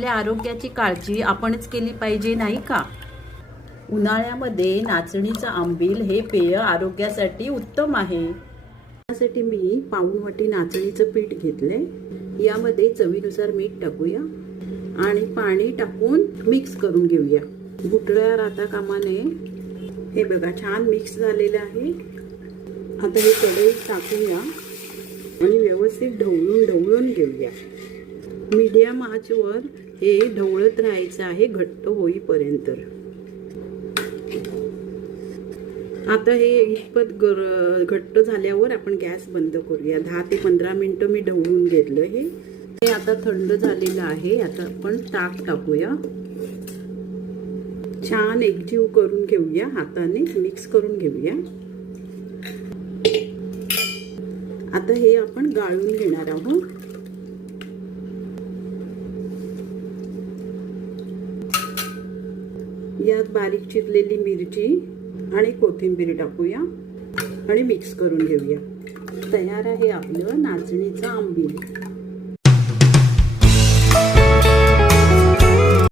आपल्या आरोग्याची काळजी आपणच केली पाहिजे, नाही का? उन्हाळ्यामध्ये नाचणीचं आंबील हे पेय आरोग्यासाठी उत्तम आहे. त्यासाठी मी पाऊण वाटी नाचणीचं पीठ घेतलंय. यामध्ये चवीनुसार मीठ टाकूया आणि पाणी टाकून मिक्स करून घेऊया. गुठळ्या राहता कामा नये. हे बघा छान मिक्स झालेलं आहे. आता हे कढईत टाकूया आणि व्यवस्थित ढवळून घेऊया. मीडियम आचवर हे ढवळत राहायचं आहे घट्ट होईपर्यंत. आता हे इतपत घट्ट झाल्यावर आपण गॅस बंद करूया. 10 ते 15 मिनिटं मी ढवळून घेतलं. हे आता थंड झालेलं आहे. आता आपण ताक टाकूया. छान एकजीव करून घेऊया. हाताने मिक्स करून घेऊया. आता हे आपण गाळून घेणार आहोत. यात बारीक चिरलेली मिरची आणि कोथिंबीर टाकूया आणि मिक्स करून घेऊया. तयार आहे आपलं नाचणीचं आंबील.